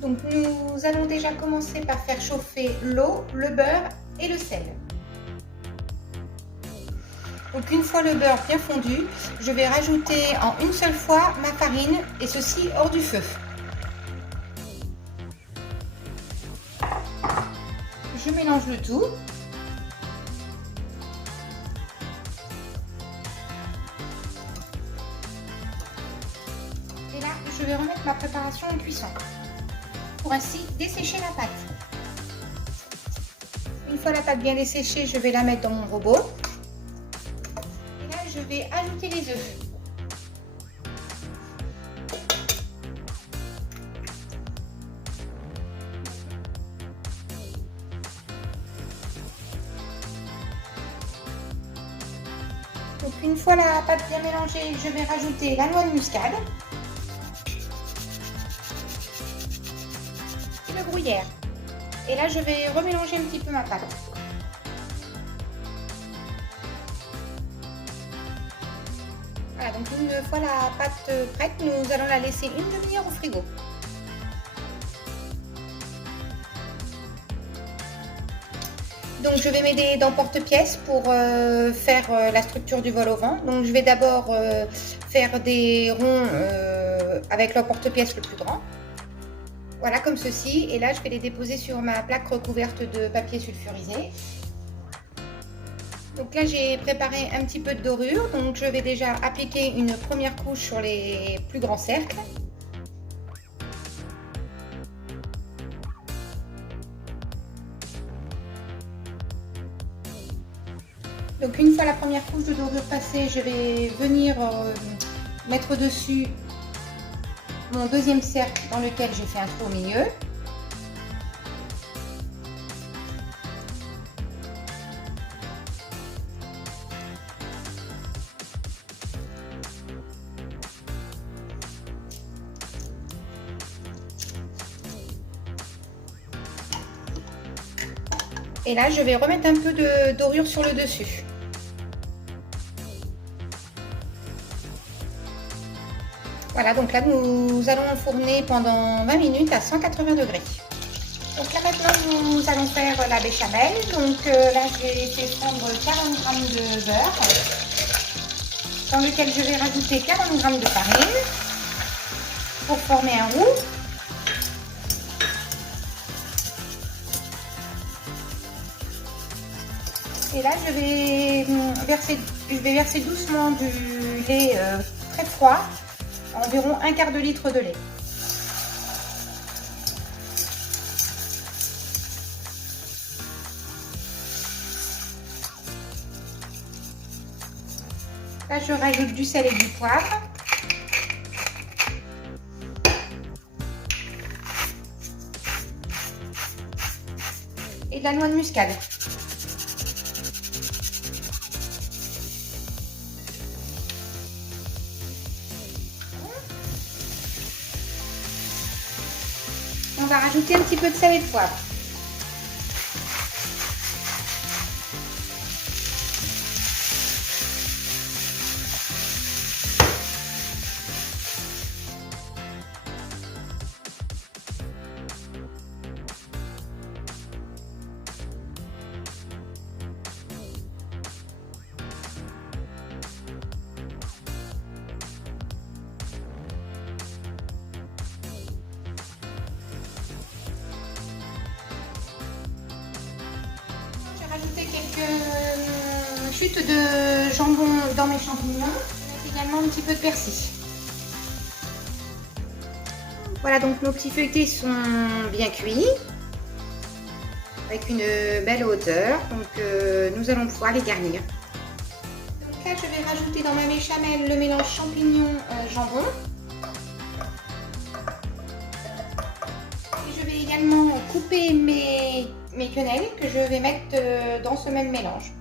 Donc nous allons déjà commencer par faire chauffer l'eau, le beurre et le sel. Donc une fois le beurre bien fondu, je vais rajouter en une seule fois ma farine et ceci hors du feu. Je mélange le tout. Et là, je vais remettre ma préparation en cuisson pour ainsi dessécher la pâte. Une fois la pâte bien desséchée, je vais la mettre dans mon robot. Et là, je vais ajouter les œufs. Donc une fois la pâte bien mélangée, je vais rajouter la noix de muscade et le gruyère. Et là, je vais remélanger un petit peu ma pâte. Voilà, donc une fois la pâte prête, nous allons la laisser une demi-heure au frigo. Donc je vais m'aider dans porte-pièce pour faire la structure du vol au vent. Donc je vais d'abord faire des ronds avec le porte-pièce le plus grand. Voilà, comme ceci. Et là, je vais les déposer sur ma plaque recouverte de papier sulfurisé. Donc là, j'ai préparé un petit peu de dorure. Donc je vais déjà appliquer une première couche sur les plus grands cercles. Donc une fois la première couche de dorure passée, je vais venir mettre dessus mon deuxième cercle dans lequel j'ai fait un trou au milieu. Et là, je vais remettre un peu de dorure sur le dessus. Voilà, donc là, nous allons enfourner pendant 20 minutes à 180 degrés. Donc là, maintenant, nous allons faire la béchamel. Donc là, j'ai fait fondre 40 g de beurre, dans lequel je vais rajouter 40 g de farine pour former un roux. Et là, je vais verser doucement du lait très froid, environ un quart de litre de lait. Là, je rajoute du sel et du poivre. Et de la noix de muscade. On va rajouter un petit peu de sel et de poivre. Ajouter quelques chutes de jambon dans mes champignons. Je vais mettre également un petit peu de persil. Voilà, donc nos petits feuilletés sont bien cuits, avec une belle hauteur. Donc nous allons pouvoir les garnir. Donc là, je vais rajouter dans ma béchamel le mélange champignon-jambon. Et je vais également couper mes quenelles que je vais mettre dans ce même mélange.